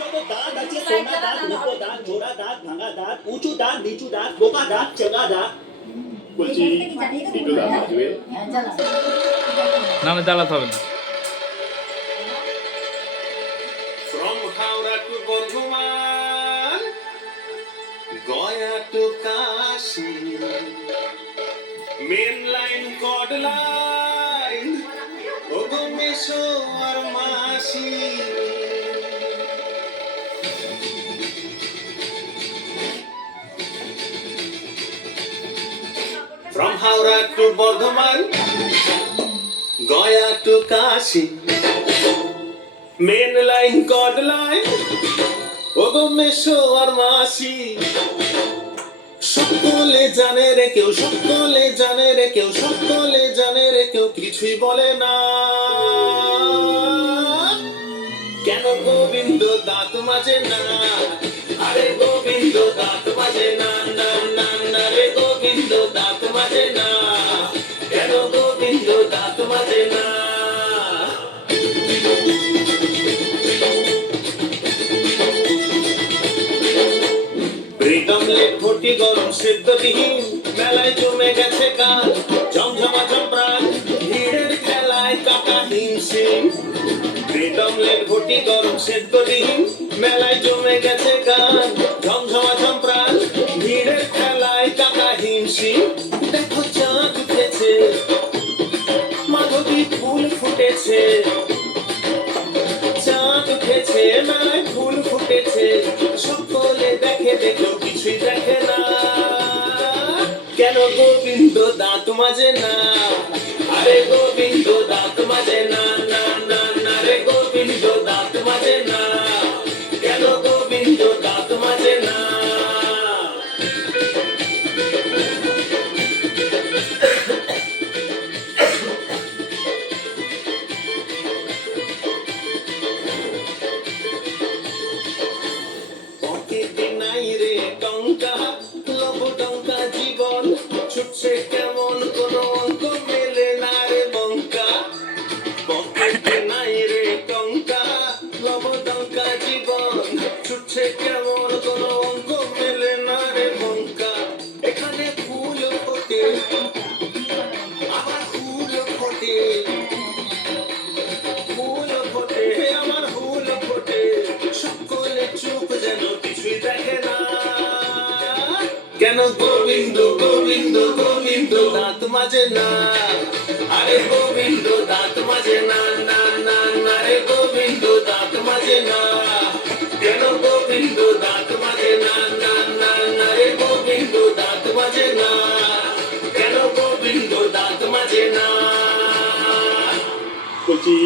যত দাঁত আছে, সোনা দাঁত, রূপো দাঁত, জোড়া দাঁত, ভাঙা দাঁত, উঁচু দাঁত, নিচু দাঁত, বোকা দাঁত, চেঙ্গা দাঁত। বলছি একটু দাঁত মাজবে। না না জ্বালাতে হবে না। From Howrah to Bardhaman, Gaya to Kashi, main line, chord line, Ogo Mesho ar Mashi. From Howrah to Bardhaman, Gaya to Kashi, main line, chord line, Ogo Mesho ar Mashi. সকলে জানে রে কেউ, সকলে জানে রে কেউ, সকলে জানে রে কেউ, কিছুই বলে না। কেন গোবিন্দ দাঁত মাজে না? আরে গোবিন্দ দাঁত মাজে না, না না না রে গোবিন্দ দাঁত মাজে না। কেন গোবিন্দ দাঁত মাজে না? রিদমলেট ভর্তি গরম সেদ্ধ ডিম, মেলায় জমে গেছে গান, ঝমঝমাঝম প্রাণ, ভিড়ের খেলায় কাকা হিমশিম। রিদমলেট ভর্তি গরম সেদ্ধ ডিম, মেলায় জমে গেছে গান, ঝমঝমাঝম প্রাণ, ভিড়ের খেলায় কাকা হিমশিম। দেখো চাঁদ উঠেছে, মাধবী ফুল ফুটেছে, চাঁদ উঠেছে, মেলায় ফুল ফুটেছে, সকলে দেখে দেখেও কিছুই দেখে না। কেন গোবিন্দ দাঁত মাজে না? আরে গোবিন্দ দাঁত মাজে না, না না না রে গোবিন্দ দাঁত মাজে না। কেন গোবিন্দ দাঁত মাজে না? পকেটে নাই রে টঙ্কা, লব টঙ্কা জীবন, ছুটছে কেমন কোন অঙ্ক মেলে না রে বঙ্কা। পকেটে নাই রে টঙ্কা, লব টঙ্কা জীবন, ছুটছে কেমন কোন অঙ্ক মেলে না রে বঙ্কা। এখানে ফুল ফোটে, আবার ফুল ফোটে, ফুল ফোটে, আমার ফুল ফোটে, সকলে চুপ যেন কিছুই দেখে না। কেন গোবিন্দ গোবিন্দ গোবিন্দ দাঁত মাজে না? আরে গোবিন্দ দাঁত মাজে না, না না না রে গোবিন্দ দাঁত মাজে না। কেন গোবিন্দ দাঁত মাজে না, না না না রে গোবিন্দ দাঁত মাজে না। কেন গোবিন্দ দাঁত মাজে না? বলছি